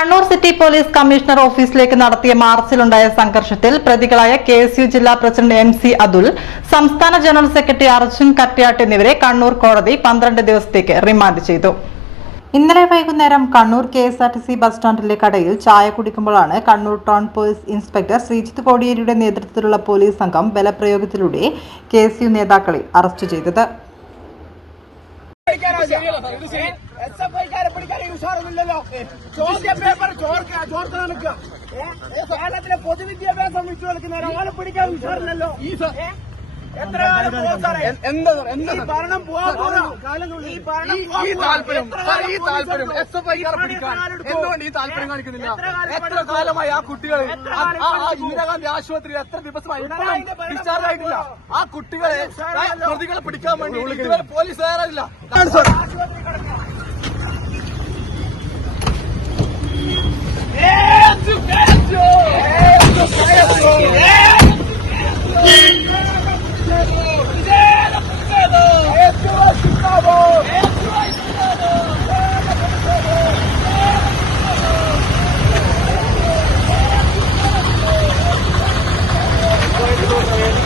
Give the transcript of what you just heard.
Kannur city police commissioner ഓഫീസിലേക്ക് നടത്തിയ മാർച്ചിലുണ്ടായ സംഘർഷത്തിൽ പ്രതികളായ കെ എസ് യു ജില്ലാ പ്രസിഡന്റ് എം സി അതുൽ സംസ്ഥാന ജനറൽ സെക്രട്ടറി അർജുൻ കട്ടിയാട്ട് എന്നിവരെ കണ്ണൂർ കോടതി പന്ത്രണ്ട് ദിവസത്തേക്ക് റിമാൻഡ് ചെയ്തു. ഇന്നലെ വൈകുന്നേരം Kannur K S R T C bus സ്റ്റാൻഡിലെ കടയിൽ ചായ കുടിക്കുമ്പോഴാണ് Kannur town police inspector Sreejith കോടിയേരിയുടെ നേതൃത്വത്തിലുള്ള പോലീസ് സംഘം ബലപ്രയോഗത്തിലൂടെ കെ എസ് യു നേതാക്കളെ അറസ്റ്റ് ചെയ്തത്. ഉഷാറൊന്നുമില്ലല്ലോ ചോദ്യ പേപ്പർ ചോർക്ക ചോർത്ത് നിൽക്കുക കേരളത്തിലെ പൊതുവിദ്യാഭ്യാസം വിട്ടു കളിക്കുന്നവരെ ഒരാളെ പിടിക്കാൻ ഉഷാറില്ലല്ലോ എത്ര കാലം പോകും സാറേ? ഈ ഭരണം. ഈ ഭരണം പോവാൻ ഈ പോകുന്നു. താല്പര്യം സാർ, ഈ പോലീസ് താല്പര്യം എടുക്കും? എസ് എഫ് ഐക്കാരെ പിടിക്കാൻ? എന്തുകൊണ്ട് ഈ താല്പര്യം കാണിക്കുന്നില്ല എത്ര? കാലമായി ആ കുട്ടികളെ ആ- കാലം ആ- ആ ഇന്ദിരാഗാന്ധി ആശുപത്രിയിൽ എത്ര ദിവസമായി ഇപ്പോഴും ആയിട്ടില്ല ആ കുട്ടികളെ. പ്രതികളെ പിടിക്കാൻ വേണ്ടി ഇതുവരെ പോലീസ് തയ്യാറായില്ല.